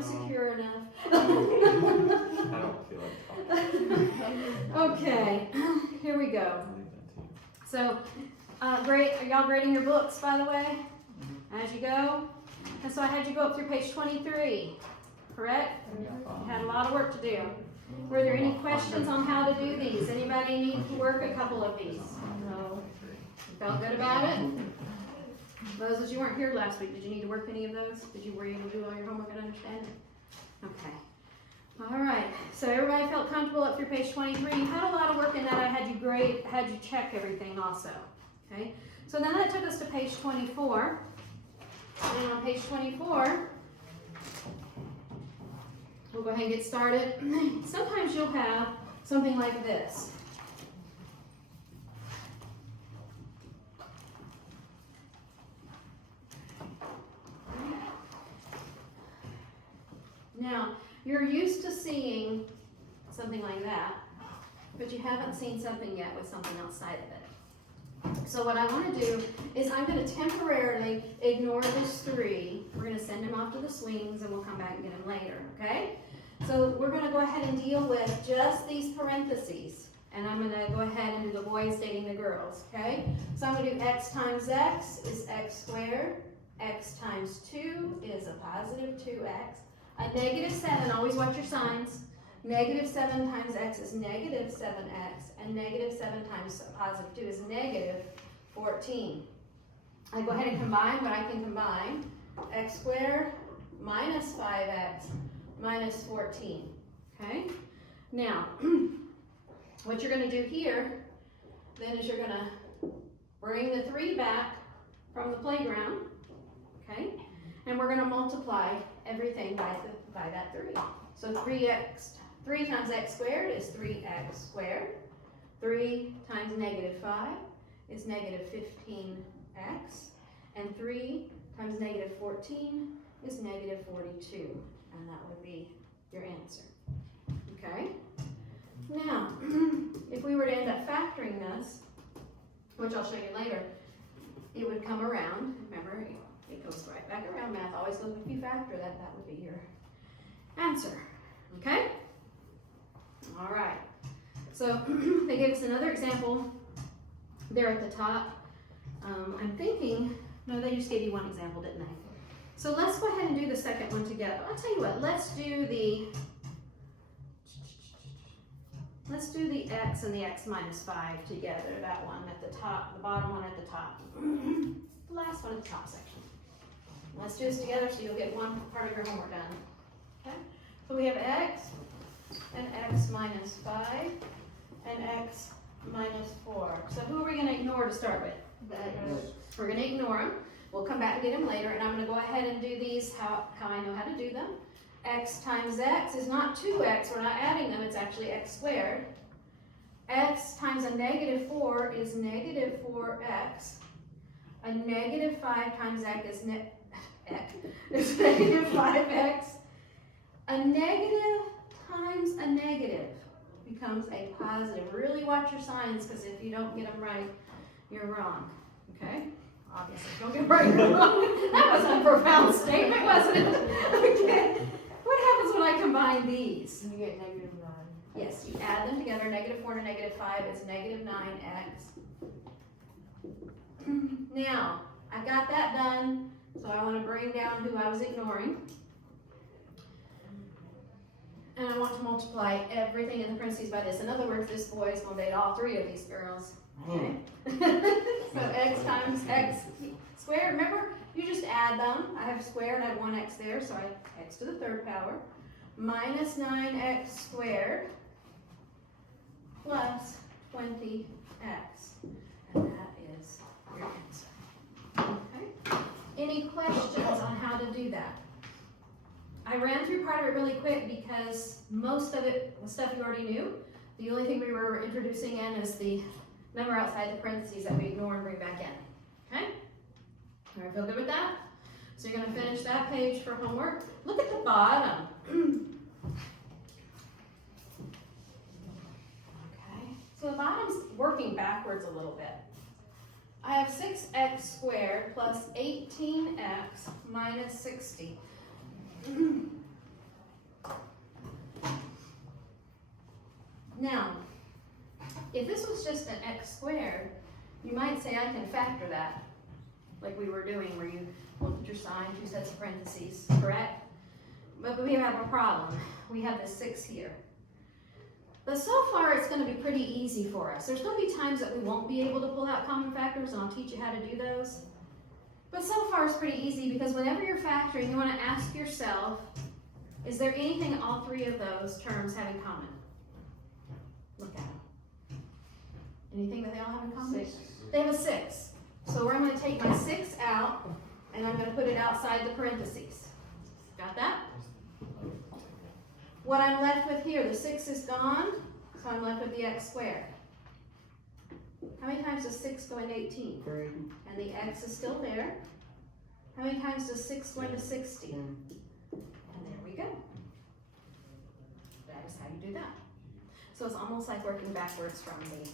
I'm secure enough. I don't feel like talking. Okay, here we go. So, great. Are y'all grading your books, by the way, as you go? And so I had you go up through page 23, correct? You had a lot of work to do. Were there any questions on how to do these? Anybody need to work a couple of these? No. You felt good about it? Those, you weren't here last week, did you need to work any of those? Were you able to do all your homework and understand it? Okay. All right, so everybody felt comfortable up through page 23. You had a lot of work in that. I had you grade, had you check everything also. Okay, so then that took us to page 24. And on page 24, we'll go ahead and get started. Sometimes you'll have something like this. Now, you're used to seeing something like that, but you haven't seen something yet with something outside of it. So what I want to do is I'm going to temporarily ignore this 3. We're going to send him off to the swings and we'll come back and get him later, okay? So we're going to go ahead and deal with just these parentheses. And I'm going to go ahead and do the boys dating the girls, okay? So I'm going to do x times x is x squared. X times 2 is a positive 2x. A negative 7, always watch your signs. Negative 7 times x is negative 7x, and negative 7 times positive 2 is negative 14. I go ahead and combine what I can combine. X squared minus 5x minus 14. Okay? Now, what you're going to do here then is you're going to bring the 3 back from the playground. Okay? And we're going to multiply everything by that 3. So 3 times x squared is 3x squared. 3 times negative 5 is negative 15x. And 3 times negative 14 is negative 42. And that would be your answer. Okay? Now, if we were to end up factoring this, which I'll show you later, it would come around. Remember, it goes right back around. Math always goes, if you factor that, that would be your answer. Okay? All right. So they gave us another example there at the top. I'm thinking, no, they just gave you one example, didn't they? So let's go ahead and do the second one together. I'll tell you what, let's do the x and the x minus 5 together. That one at the top, the bottom one at the top. The last one at the top section. Let's do this together so you'll get one part of your homework done. Okay? So we have x and x minus 5 and x minus 4. So who are we going to ignore to start with? We're going to ignore them. We'll come back and get them later, and I'm going to go ahead and do these how I know how to do them. X times x is not 2x. We're not adding them. It's actually x squared. X times a negative 4 is negative 4x. A negative 5 times x is negative 5x. A negative times a negative becomes a positive. Really watch your signs, because if you don't get them right, you're wrong. Okay? Obviously, if you don't get them right, you're wrong. That was a profound statement, wasn't it? Okay. What happens when I combine these? You get negative 9. Yes, you add them together. Negative 4 to negative 5 is negative 9x. Now, I've got that done, so I want to bring down who I was ignoring. And I want to multiply everything in the parentheses by this. In other words, this boy is going to date all 3 of these girls. Okay? So x times x squared. Remember, you just add them. I have squared, I have 1x there, so I x to the 3rd power. Minus 9x squared plus 20x. And that is your answer. Okay? Any questions on how to do that? I ran through part of it really quick because most of it was stuff you already knew. The only thing we were introducing in is the number outside the parentheses that we ignore and bring back in. Okay? All right, feel good with that? So you're going to finish that page for homework. Look at the bottom. Okay, so the bottom's working backwards a little bit. I have 6x squared plus 18x minus 60. Now, if this was just an x squared, you might say I can factor that, like we were doing where you looked at your sign, 2 sets of parentheses, correct? But we have a problem. We have this 6 here. But so far it's going to be pretty easy for us. There's going to be times that we won't be able to pull out common factors, and I'll teach you how to do those. But so far it's pretty easy because whenever you're factoring, you want to ask yourself, is there anything all 3 of those terms have in common? Look at them. Anything that they all have in common? 6. They have a 6. So I'm going to take my 6 out, and I'm going to put it outside the parentheses. Got that? What I'm left with here, the 6 is gone, so I'm left with the x squared. How many times does 6 go into 18? 3. And the x is still there. How many times does 6 go into 60? And there we go. That is how you do that. So it's almost like working backwards from the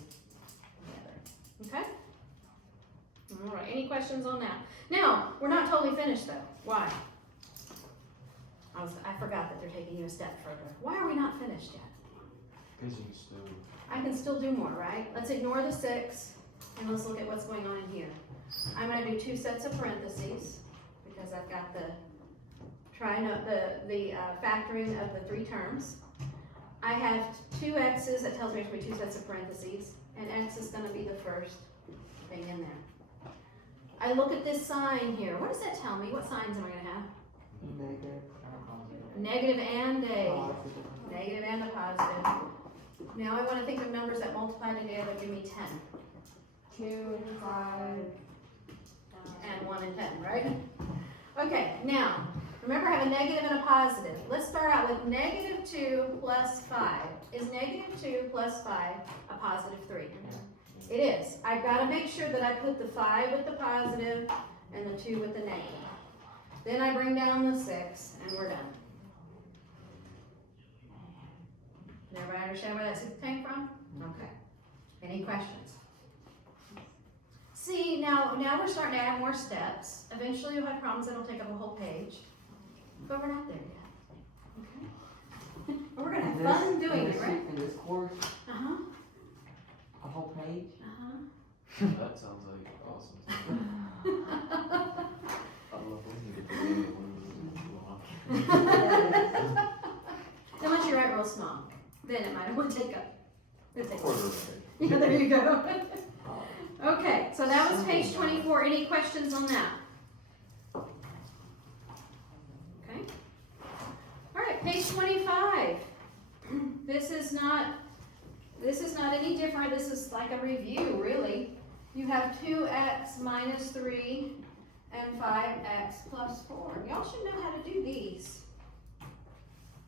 other. Okay? All right, any questions on that? Now, we're not totally finished though. Why? I forgot that they're taking you a step further. Why are we not finished yet? Because you still. I can still do more, right? Let's ignore the 6 and let's look at what's going on in here. I'm going to do 2 sets of parentheses because I've got the factoring of the 3 terms. I have 2 x's, that tells me there should be 2 sets of parentheses, and x is going to be the first thing in there. I look at this sign here. What does that tell me? What signs am I going to have? Negative. Negative and a. Positive. Negative and a positive. Now I want to think of numbers that multiply together give me 10. 2, 5. And 1 and 10, right? Okay, now, remember I have a negative and a positive. Let's start out with negative 2 plus 5. Is negative 2 plus 5 a positive 3? It is. I've got to make sure that I put the 5 with the positive and the 2 with the negative. Then I bring down the 6 and we're done. Did everybody understand where that 6 came from? Okay. Any questions? See, now we're starting to add more steps. Eventually you'll have problems that'll take up a whole page. But we're not there yet. Okay? We're going to have fun doing it, right? In this course, Uh-huh. a whole page? Uh-huh. That sounds like awesome. I don't know if we can get to it when it's long. Unless you write real small. Then it might only take up. Quarter of it. Yeah, there you go. Okay, so that was page 24. Any questions on that? Okay. All right, page 25. This is not any different. This is like a review, really. You have 2x minus 3 and 5x plus 4. Y'all should know how to do these.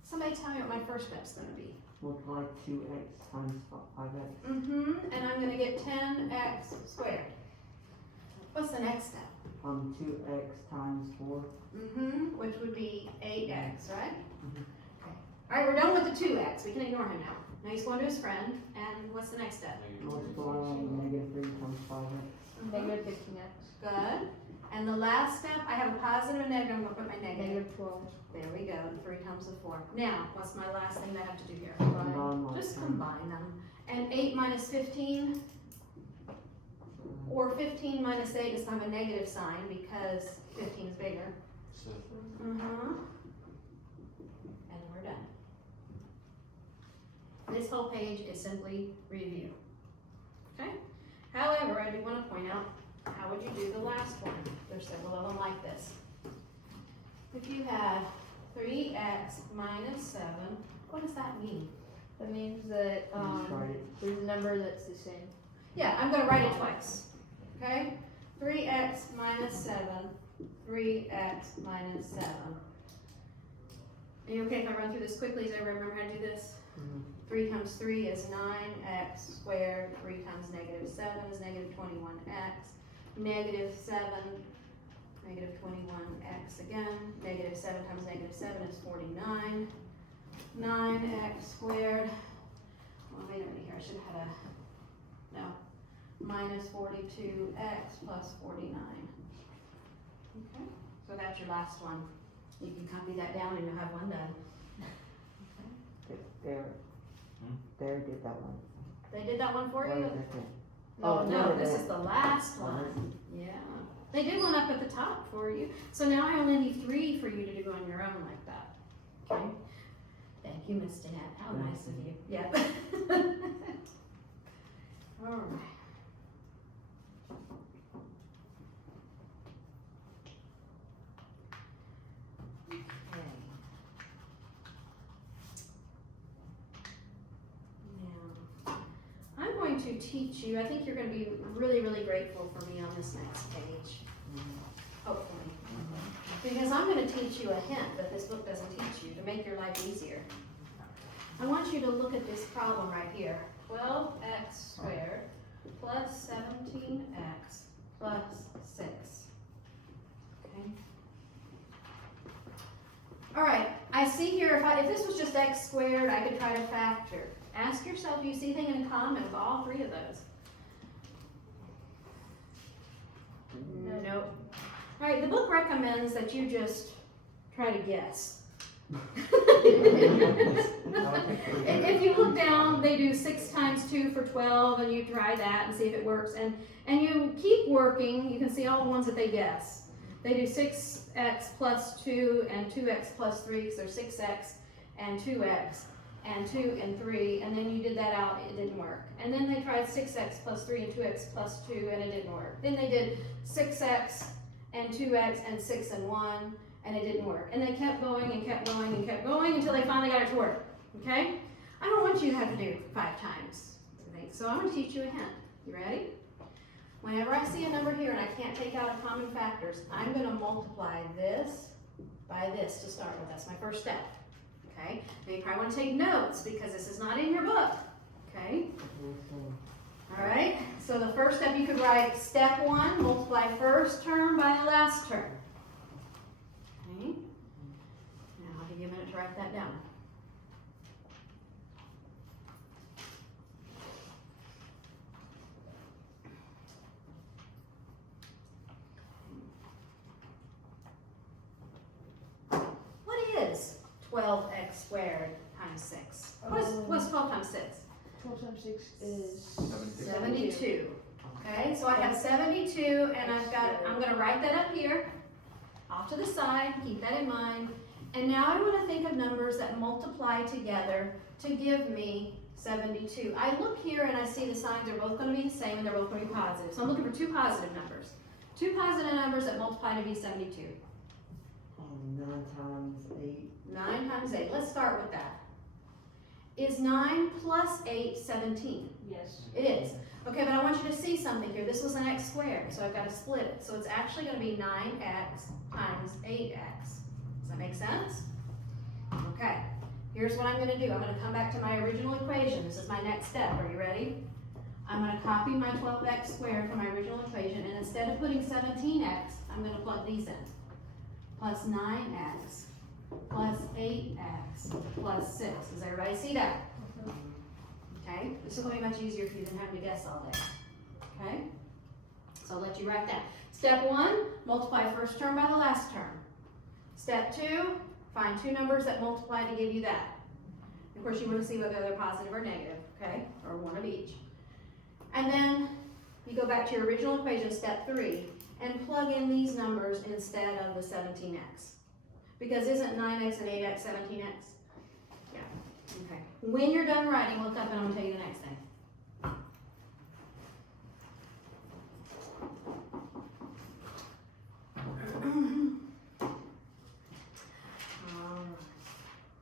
Somebody tell me what my first step's going to be. Multiply 2x times 5x. And I'm going to get 10x squared. What's the next step? 2x times 4. Which would be 8x, right? Okay. All right, we're done with the 2x. We can ignore him now. Now he's going to his friend, and what's the next step? Multiply negative 3 times 5x. Negative 15x. Good. And the last step, I have a positive and negative. I'm going to put my negative. Negative 12. There we go. 3 times the 4. Now, what's my last thing that I have to do here? Combine Just them. combine them. And 8 minus 15, or 15 minus 8 is kind of a negative sign because 15 is bigger. So, And we're done. This whole page is simply review. Okay? However, I do want to point out, how would you do the last one? There's several of them like this. If you have 3x minus 7, what does that mean? That means that Just write it. there's a number that's the same. Yeah, I'm going to write it twice. Okay? 3x minus 7, 3x minus 7. Are you okay if I run through this quickly? Does everybody remember how to do this? 3 times 3 is 9x squared. 3 times negative 7 is negative 21x. Negative 7, negative 21x again. Negative 7 times negative 7 is 49. 9x squared. Well, wait a minute here. I should have had a, no. Minus 42x plus 49. Okay, so that's your last one. You can copy that down and you'll have one done. There. They already did that one. They did that one for Or you? is it? Oh, Oh, no, no, this that- is the last Oh, one. Yeah. They did one up at the top for you. So now I only need 3 for you to do on your own like that. Okay? Thank you, Miss Dad. How nice of you. Yep. All right. Okay. Now, I'm going to teach you, I think you're going to be really, really grateful for me on this next page. Hopefully. Because I'm going to teach you a hint that this book doesn't teach you to make your life easier. I want you to look at this problem right here. 12x squared plus 17x plus 6. Okay. All right, I see here, if this was just x squared, I could try to factor. Ask yourself, do you see anything in common with all 3 of those? Nope. All right, the book recommends that you just try to guess. If you look down, they do 6 times 2 for 12, and you try that and see if it works. And you keep working. You can see all the ones that they guess. They do 6x plus 2 and 2x plus 3, because there's 6x and 2x and 2 and 3, and then you did that out, it didn't work. And then they tried 6x plus 3 and 2x plus 2, and it didn't work. Then they did 6x and 2x and 6 and 1, and it didn't work. And they kept going and kept going and kept going until they finally got it to work, okay? I don't want you to have to do it 5 times, I think. So I'm gonna teach you a hint. You ready? Whenever I see a number here and I can't take out a common factors, I'm gonna multiply this by this to start with. That's my first step, okay? Now you probably wanna take notes because this is not in your book, okay? All right, so the first step you could write, step 1, multiply first term by the last term. Okay, now I'll give you a minute to write that down. What is 12x squared times 6? What's 12 times 6? 12 times 6 is 72. Okay, so I have 72, and I'm gonna write that up here, off to the side, keep that in mind. And now I wanna think of numbers that multiply together to give me 72. I look here and I see the signs are both gonna be the same and they're both gonna be positive. So I'm looking for 2 positive numbers. 2 positive numbers that multiply to be 72. 9 times 8. 9 times 8, let's start with that. Is 9 plus 8 17? Yes. It is. Okay, but I want you to see something here. This was an x squared, so I've got to split it. So it's actually going to be 9x times 8x. Does that make sense? Okay, here's what I'm going to do. I'm going to come back to my original equation. This is my next step. Are you ready? I'm going to copy my 12x squared from my original equation, and instead of putting 17x, I'm going to plug these in. Plus 9x plus 8x plus 6. Does everybody see that? Okay, this is going to be much easier if you didn't have to guess all day. Okay, so I'll let you write that. Step 1, multiply first term by the last term. Step 2, find 2 numbers that multiply to give you that. Of course, you want to see whether they're positive or negative, okay, or one of each. And then you go back to your original equation, step 3, and plug in these numbers instead of the 17x. Because isn't 9x and 8x 17x? Yeah, okay. When you're done writing, look up and I'm going to tell you the next thing.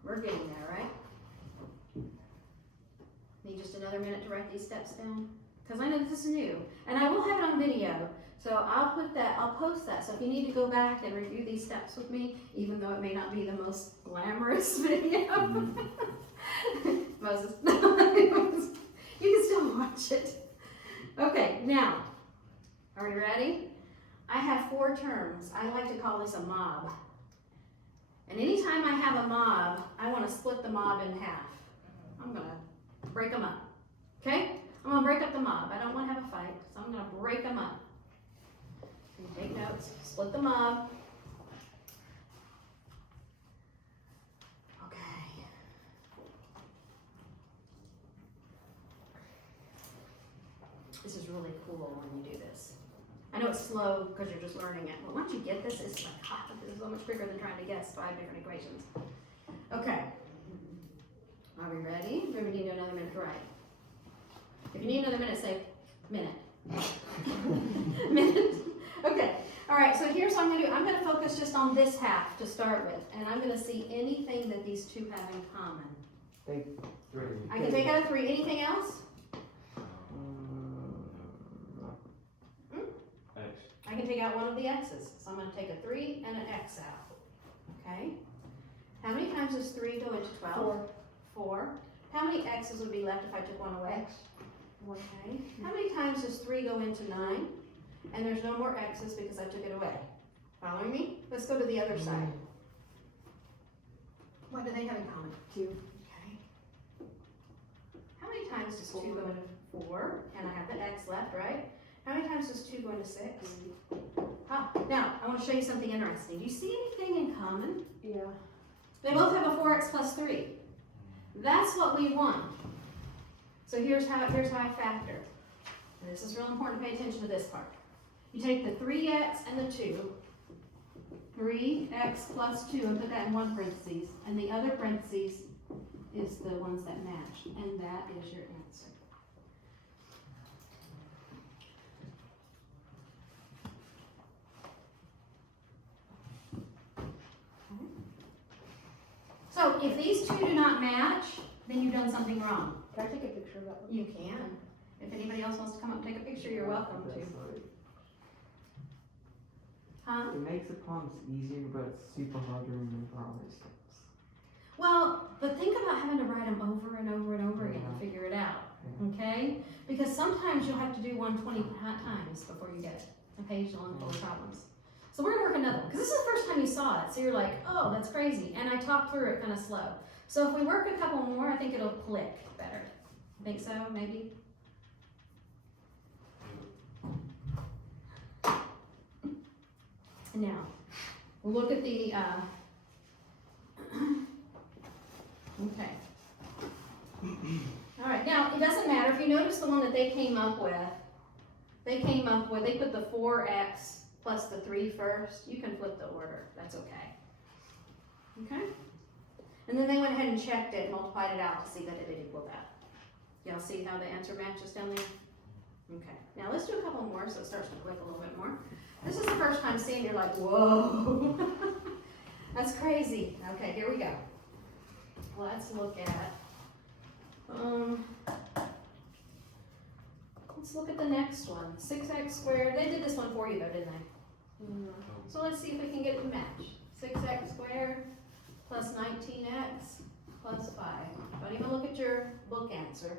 We're getting there, right? Need just another minute to write these steps down? Because I know this is new. And I will have it on video. So I'll post that. So if you need to go back and review these steps with me, even though it may not be the most glamorous video. Moses. You can still watch it. Okay, now, are we ready? I have 4 terms. I like to call this a mob. And anytime I have a mob, I want to split the mob in half. I'm going to break them up. Okay? I'm going to break up the mob. I don't want to have a fight, so I'm going to break them up. You take notes. Split the mob. Okay. This is really cool when you do this. I know it's slow because you're just learning it, but once you get this, it's like, this is so much bigger than trying to guess 5 different equations. Okay. Are we ready? Or we need another minute to write? If you need another minute, say minute. Minute. Okay. All right, so here's what I'm going to do. I'm going to focus just on this half to start with, and I'm going to see anything that these two have in common. Big. 3. I can take out a 3. Anything else? X. I can take out one of the x's. So I'm going to take a 3 and an x out. Okay? How many times does 3 go into 12? 4. 4. How many x's would be left if I took one away? X. 1. Okay. How many times does 3 go into 9? And there's no more x's because I took it away. Following me? Let's go to the other side. What do they have in common? 2. Okay. How many times does 2 go into 4? And I have the x left, right? How many times does 2 go into 6? Ah, now, I want to show you something interesting. Do you see anything in common? Yeah. They both have a 4x plus 3. That's what we want. So here's how I factor. And this is real important to pay attention to this part. You take the 3x and the 2, 3x plus 2, and put that in one parentheses, and the other parentheses is the ones that match, and that is your answer. So if these two do not match, then you've done something wrong. Can I take a picture of that one? You can. If anybody else wants to come up and take a picture, you're welcome to. Huh? It makes the problems easier, but it's super hard to remember all these things. Well, but think about having to write them over and over and over again to figure it out, okay? Because sometimes you'll have to do one 20 times before you get it. A page long full of problems. So we're gonna work another one, because this is the first time you saw it, so you're like, oh, that's crazy. And I talked through it kind of slow. So if we work a couple more, I think it'll click better. Think so, maybe? Now, we'll look at the, okay. All right, now, it doesn't matter, if you notice the one that they came up with, they put the 4x plus the 3 first. You can flip the order, that's okay. Okay? And then they went ahead and checked it, multiplied it out to see that it did equal that. Y'all see how the answer matches down there? Okay, now let's do a couple more so it starts to click a little bit more. This is the first time seeing it, you're like, whoa, that's crazy. Okay, here we go. Let's look at, the next one. 6x squared, they did this one for you though, didn't they? No. So let's see if we can get it to match. 6x squared plus 19x plus 5. Don't even look at your book answer.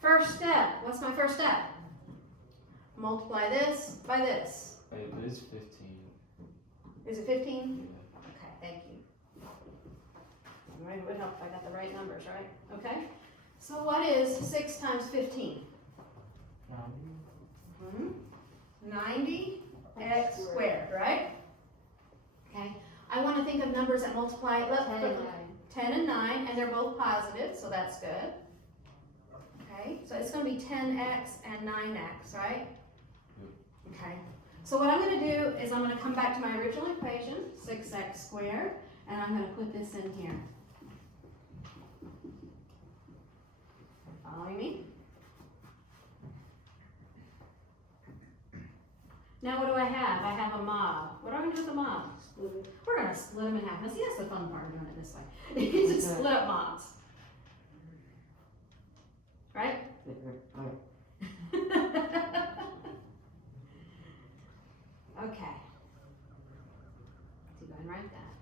First step, what's my first step? Multiply this by this. Wait, but it's 15. Is it 15? Yeah. Okay, thank you. Maybe it would help if I got the right numbers, right? Okay. So what is 6 times 15? 90x squared, right? Okay. I want to think of numbers that multiply. 10 and 9, and they're both positive, so that's good. Okay, so it's going to be 10x and 9x, right? Okay. So what I'm going to do is I'm going to come back to my original equation, 6x squared, and I'm going to put this in here. Following me? Now what do I have? I have a mob. What are we going to do with the mob? Split it. We're going to split them in half. Now see, that's the fun part of doing it this way. You can just split up mobs. Right? Okay. So go ahead and write that.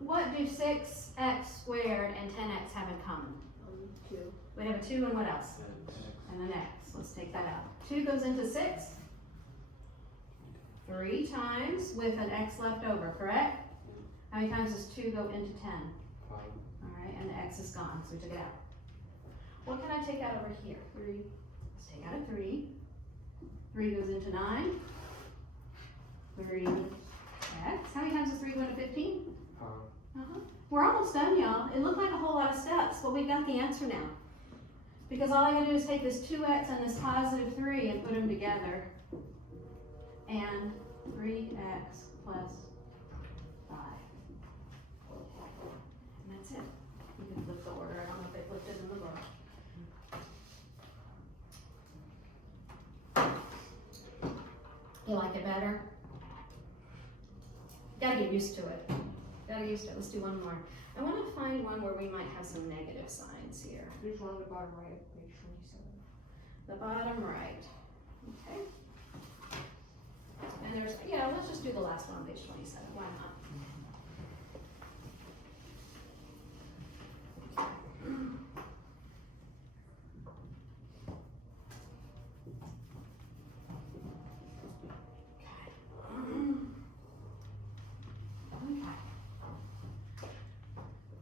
What do 6x squared and 10x have in common? 2. We have a 2 and what else? And an x. Let's take that out. 2 goes into 6 3 times with an x left over, correct? How many times does 2 go into 10? 5. Alright, and the x is gone, so we took it out. What can I take out over here? 3. Let's take out a 3. 3 goes into 9. 3 x. How many times does 3 go into 15? We're almost done, y'all. It looked like a whole lot of steps, but we've got the answer now. Because all I gotta do is take this 2x and this positive 3 and put them together. And 3x plus 5. And that's it. You can flip the order. I don't know if they flipped it in the book. You like it better? Gotta get used to it. Gotta get used to it. Let's do one more. I want to find one where we might have some negative signs here. There's one on the bottom right of page 27. The bottom right. Okay. And there's, yeah, let's just do the last one on page 27. Why not?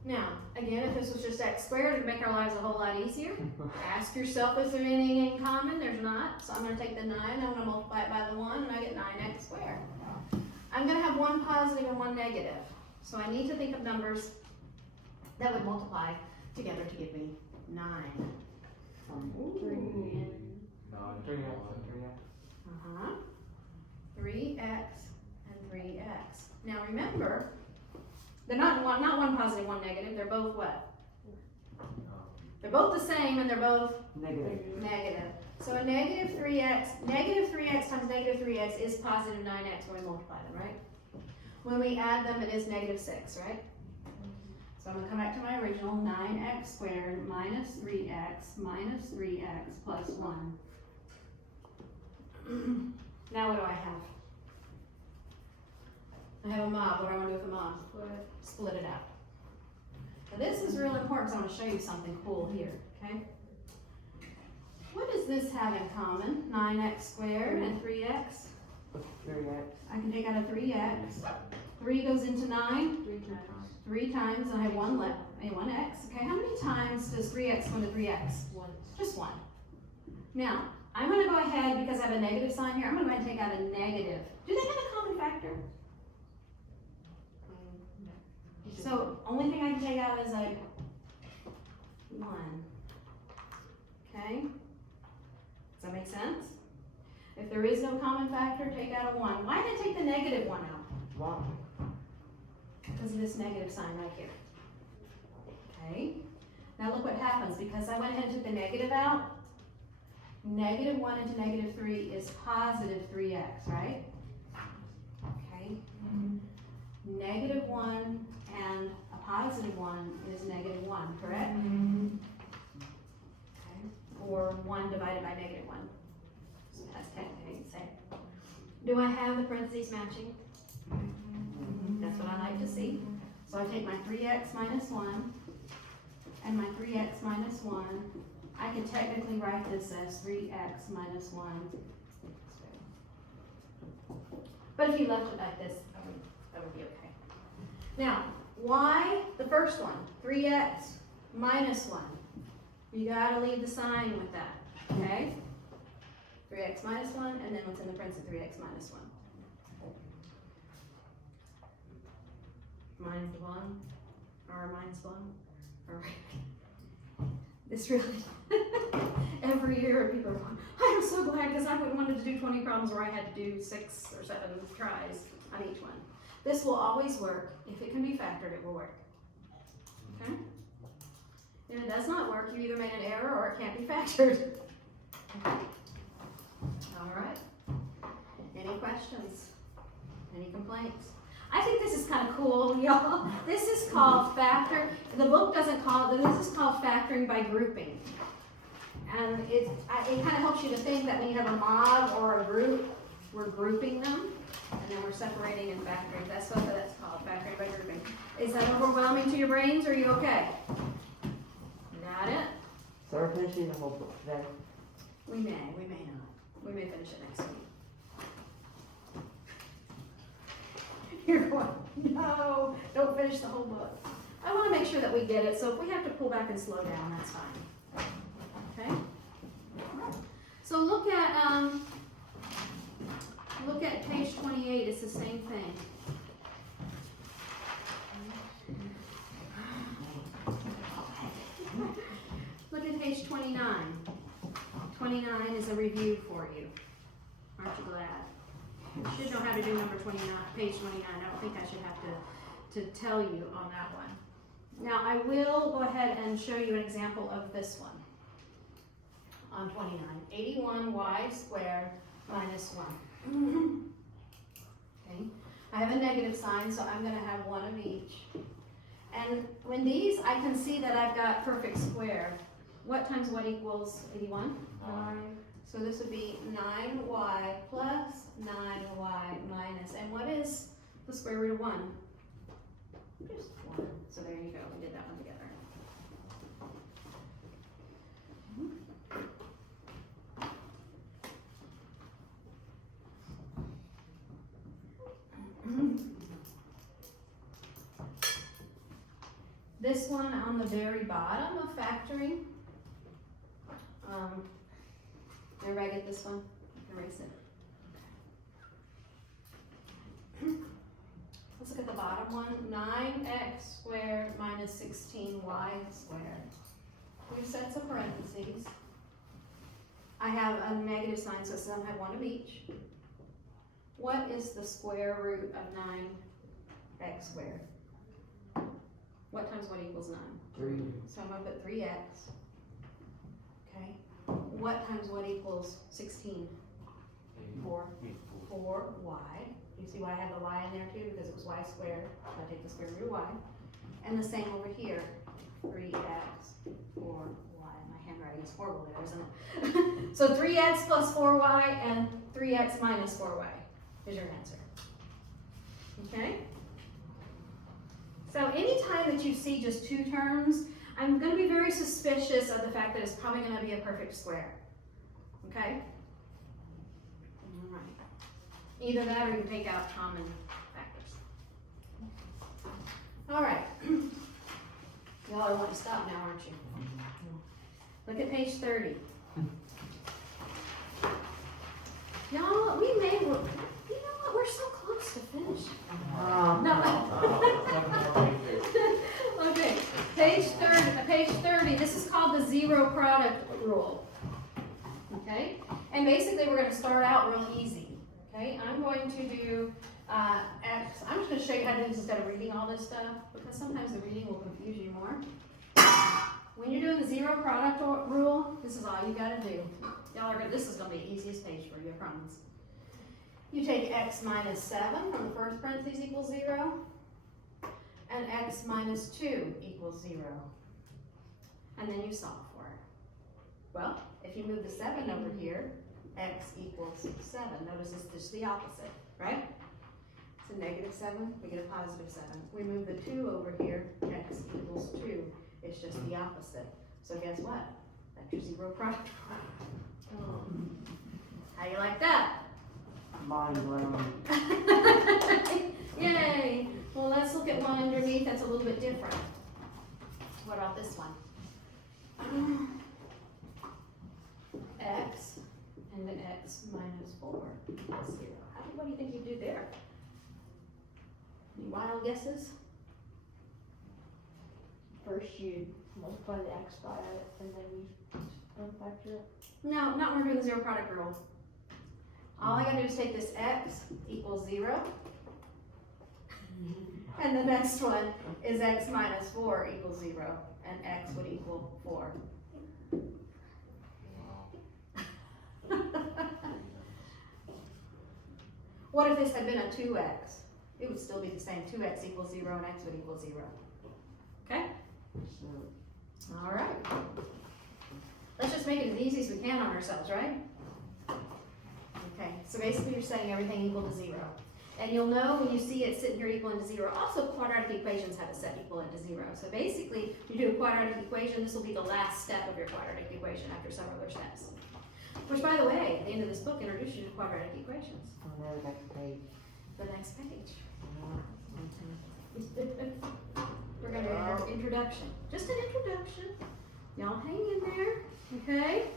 Now, again, if this was just x squared, it'd make our lives a whole lot easier. Ask yourself, is there anything in common? There's not. So I'm going to take the 9, I'm going to multiply it by the 1, and I get 9x squared. I'm going to have one positive and one negative. So I need to think of numbers that would multiply together to give me 9. Ooh. 3x and 3x. 3x and 3x. Now remember, they're not one positive, one negative. They're both what? They're both the same and they're both Negative. negative. So a negative 3x times negative 3x is positive 9x when we multiply them, right? When we add them, it is negative 6, right? So I'm going to come back to my original 9x squared minus 3x plus 1. Now what do I have? I have a mob. What do I want to do with a mob? Split it out. Now this is real important because I want to show you something cool here, okay? What does this have in common? 9x squared and 3x? 3x. I can take out a 3x. 3 goes into 9? 3 times. 3 times, and I have 1 left. I have 1x. Okay, how many times does 3x go into 3x? Once. Just 1. Now, I'm going to go ahead, because I have a negative sign here, I'm going to go ahead and take out a negative. Do they have a common factor? So, only thing I can take out is a 1. Okay? Does that make sense? If there is no common factor, take out a 1. Why did I take the negative 1 out? Why? Because of this negative sign right here. Okay? Now look what happens, because I went ahead and took the negative out. Negative 1 into negative 3 is positive 3x, right? Okay? Negative 1 and a positive 1 is negative 1, correct? Okay. Or 1 divided by negative 1. So that's technically the same. Do I have the parentheses matching? That's what I like to see. So I take my 3x minus 1 and my 3x minus 1. I can technically write this as 3x minus 1. But if you left it like this, that would be okay. Now, why the first one? 3x minus 1. You gotta leave the sign with that, okay? 3x minus 1, and then what's in the parentheses, 3x minus 1. Mine's 1, or mine's 1, or this really, every year people are going, I am so glad because I wouldn't wanted to do 20 problems where I had to do 6 or 7 tries on each one. This will always work. If it can be factored, it will work. Okay? If it does not work, you either made an error or it can't be factored. Okay? All right. Any questions? Any complaints? I think this is kind of cool, y'all. This is called factor. The book doesn't call it, this is called factoring by grouping. And it kind of helps you to think that when you have a mob or a group, we're grouping them, and then we're separating and factoring. That's what that's called, factoring by grouping. Is that overwhelming to your brains, or are you okay? Got it? So we're finishing the whole book today. We may not. We may finish it next week. You're going, no, don't finish the whole book. I want to make sure that we get it, so if we have to pull back and slow down, that's fine. Okay? So look at page 28, it's the same thing. page 29. 29 is a review for you. Aren't you glad? You should know how to do number 29, page 29. I don't think I should have to tell you on that one. Now I will go ahead and show you an example of this one. On 29, 81y squared minus 1. Okay, I have a negative sign, so I'm going to have one of each. And when these, I can see that I've got perfect square. What times what equals 81? 9. So this would be 9y plus 9y minus, and what is the square root of 1? Just 1. So there you go, we did that one together. This one on the very bottom of factoring, everybody get this one? I can erase it. Let's look at the bottom one, 9x squared minus 16y squared. We have sets of parentheses. I have a negative sign, so it says I have one of each. What is the square root of 9x squared? What times what equals 9? 3. So I'm going to put 3x. Okay. What times what equals 16? 4. 4y. You see why I have the y in there too? Because it was y squared. So I take the square root of y. And the same over here. 3x, 4y. My handwriting is horrible there, isn't it? So 3x plus 4y and 3x minus 4y is your answer. Okay? So anytime that you see just two terms, I'm going to be very suspicious of the fact that it's probably going to be a perfect square. Okay? All right. Either that or you can take out common factors. All right. Y'all are wanting to stop now, aren't you? Look at page 30. Y'all, we may, you know what, we're so close to finish. No. Okay, page 30, this is called the zero product rule. Okay, and basically we're going to start out real easy. Okay, I'm going to do X. I'm just going to show you how to do this instead of reading all this stuff, because sometimes the reading will confuse you more. When you're doing the zero product rule, this is all you got to do. Y'all are this is going to be the easiest page for you, I promise. You take x minus 7 from the first parentheses equals 0, and x minus 2 equals 0. And then you solve for it. Well, if you move the 7 over here, x equals 7. Notice it's just the opposite, right? It's a negative 7, we get a positive 7. We move the 2 over here, x equals 2. It's just the opposite. So guess what? That's your zero product. How you like that? Mind blown. Yay! Well, let's look at one underneath that's a little bit different. What about this one? X and then x minus 4 equals 0. What do you think you do there? Any wild guesses? First you multiply the x by it, and then you factor it. No, not when we're doing the zero product rule. All I gotta do is take this x equals 0. And the next one is x minus 4 equals 0. And x would equal 4. What if this had been a 2x? It would still be the same. 2x equals 0 and x would equal 0. Okay? All right. Let's just make it as easy as we can on ourselves, right? Okay, so basically you're setting everything equal to 0. And you'll know when you see it sitting here equal into 0. Also, quadratic equations have it set equal into 0. So basically, you do a quadratic equation, this will be the last step of your quadratic equation after several other steps. Which, by the way, at the end of this book introduces you to quadratic equations. Oh, no, the next page. The next page. We're going to do an introduction. Just an introduction. Y'all hang in there, okay?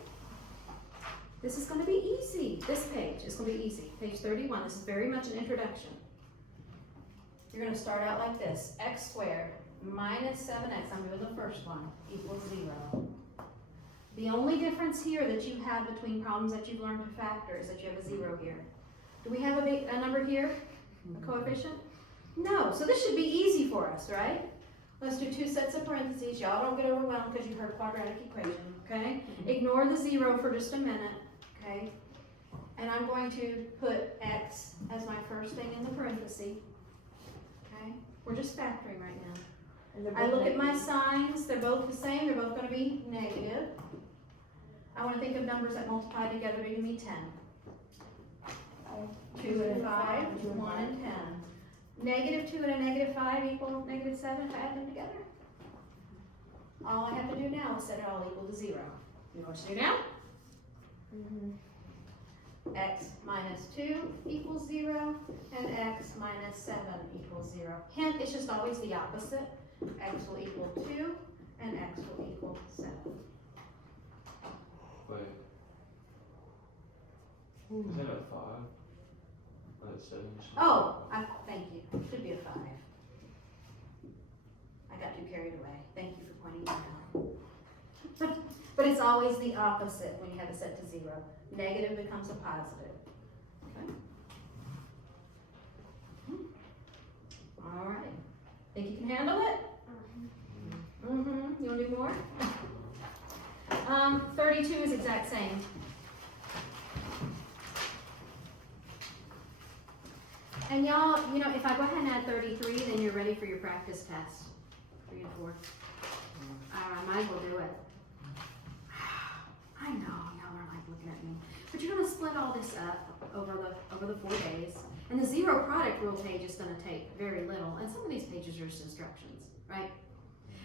This is going to be easy. This page is going to be easy. Page 31. This is very much an introduction. You're going to start out like this. X squared minus 7x, I'm doing the first one, equals 0. difference here that you have between problems that you've learned to factor is that you have a 0 here. Do we have a number here, a coefficient? No, so this should be easy for us, right? Let's do 2 sets of parentheses. Y'all don't get overwhelmed because you heard quadratic equation, okay? Ignore the 0 for just a minute, okay? And I'm going to put x as my first thing in the parenthesis, okay? We're just factoring right now. And they're I both look at my negative. signs, they're both the same, they're both gonna be negative. I wanna think of numbers that multiply together to give me 10. 2 and 5, 1 and 10. Negative 2 and a negative 5 equal negative 7 if I add them together. All I have to do now is set it all equal to 0. You know what to do now? X minus 2 equals 0, and x minus 7 equals 0. Hint, it's just always the opposite. X will equal 2, and x will equal 7. Wait. Is that a 5? Or a 7? Oh, thank you. Should be a 5. I got too carried away. Thank you for pointing that out. But it's always the opposite when you have it set to 0. Negative becomes a positive. Okay. All right. Think you can handle it? Mm-hmm. You want to do more? 32 is exact same. And y'all, you know, if I go ahead and add 33, then you're ready for your practice test. 3 and 4. I might as well do it. I know, y'all are like looking at me. But you're gonna split all this up over the 4 days. And the 0 product rule page is gonna take very little. And some of these pages are just instructions, right?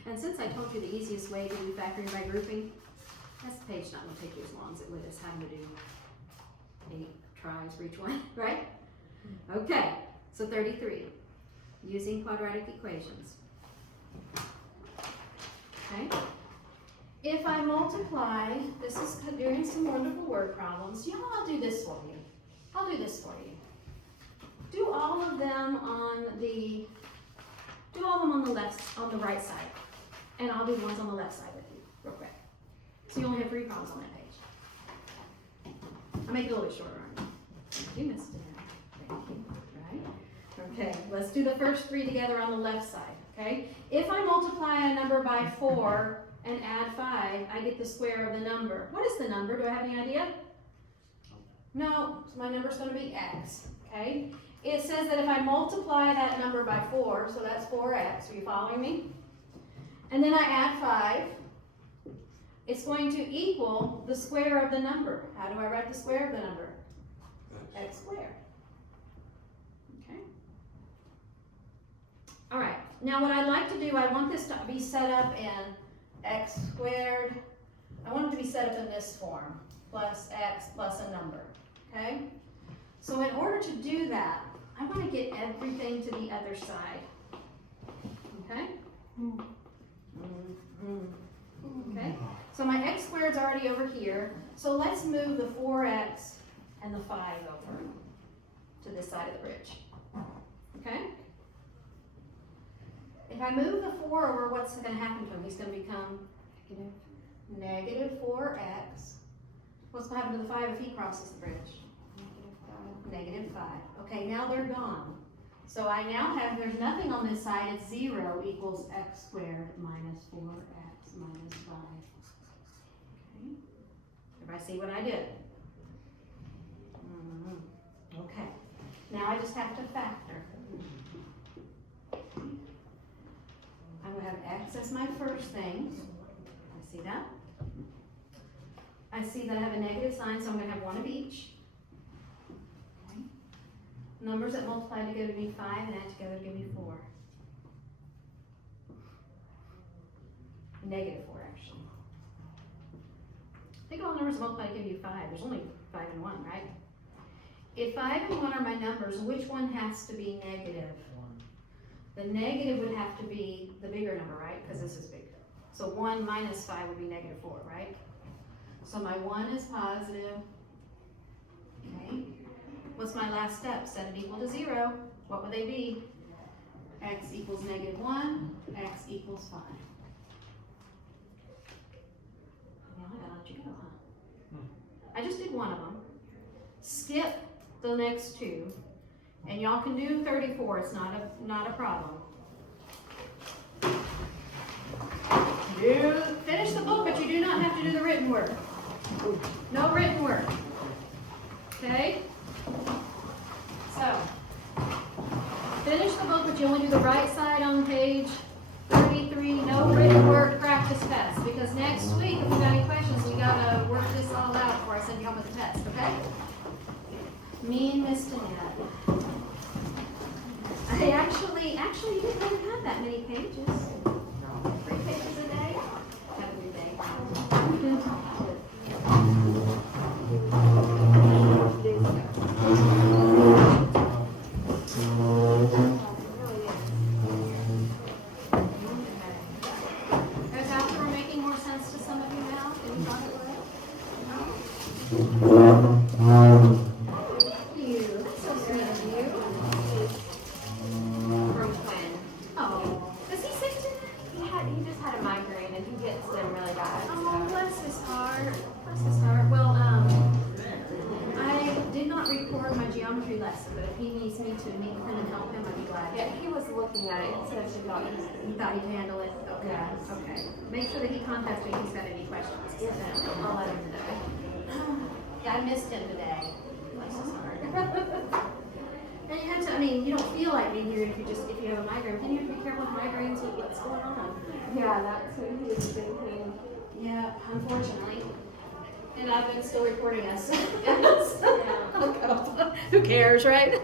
And since I told you the easiest way to do factoring by grouping, this page not gonna take you as long as it would as having to do 8 tries for each one, right? Okay, so 33, using quadratic equations. Okay, if I multiply, this is doing some wonderful word problems. You know, I'll do this for you. I'll do this for you. Do all of them on the left, on the right side. And I'll do ones on the left side with you, real quick. So you only have 3 problems on that page. I'll make it a little bit shorter, aren't you? You missed it. Thank you. Right? Okay, let's do the first 3 together on the left side, okay? If I multiply a number by 4 and add 5, I get the square of the number. What is the number? Do I have any idea? No, so my number's gonna be x, okay? It says that if I multiply that number by 4, so that's 4x, are you following me? And then I add 5, it's going to equal the square of the number. How do I write the square of the number? X squared. Okay. All right. Now what I'd like to do, I want this to be set up in x squared. I want it to be set up in this form, plus x plus a number. Okay. So in order to do that, I want to get everything to the other side. Okay. Okay. So my x squared's already over here. So let's move the 4x and the 5 over to this side of the bridge. Okay? If I move the 4 over, what's going to happen to him? He's going to become negative 4x. What's going to happen to the 5 if he crosses the bridge? Negative 5. Okay, now they're gone. So I now have, there's nothing on this side, it's 0 equals x squared minus 4x minus 5. Okay? Everybody see what I did? Okay, now I just have to factor. I'm going to have x as my first thing. I see that. I see that I have a negative sign, so I'm going to have one of each. Okay. Numbers that multiply together give me 5 and add together give me 4. Negative 4, actually. Think of all numbers that multiply to give you 5. There's only 5 and 1, right? If 5 and 1 are my numbers, which one has to be negative? 1. The negative would have to be the bigger number, right? Because this is bigger. So 1 minus 5 would be negative 4, right? So my 1 is positive. Okay. What's my last step? Set it equal to 0. What would they be? X equals negative 1, x equals 5. Now I gotta let you go, huh? just did one of them. Skip the next two. And y'all can do 34, it's not a problem. Finish the book, but you do not have to do the written work. No written work. Okay? So, finish the book, but you only do the right side on page 33, no written work practice test. Because next week, if you got any questions, we gotta work this all out before I send you home with the test, okay? Mean Miss Danette. I actually, you didn't really have that many pages. 3 pages a day? Have a good day. Does algebra making more sense to some of you now than you thought it would? You, that's so sweet of you. From when? Oh, is he sick today? He just had a migraine and he gets them really bad. Oh, bless his heart. Bless his heart. Well, I did not record my geometry lesson, but if he needs me to meet with him and help him, I'd be glad. Yeah, he was looking at it and said she thought he You thought he'd handle it? Okay. Yes. Okay. Make sure that he contacts me if he's got any questions. Yes, ma'am. I'll let him know. Yeah, I missed him today. Bless his heart. And you have to, I mean, you don't feel like being here if you have a migraine. Then you have to be careful with migraines and what's going on. Yeah, that's what he was thinking. Yeah, unfortunately. And I've been still recording us. Yeah. Who cares, right?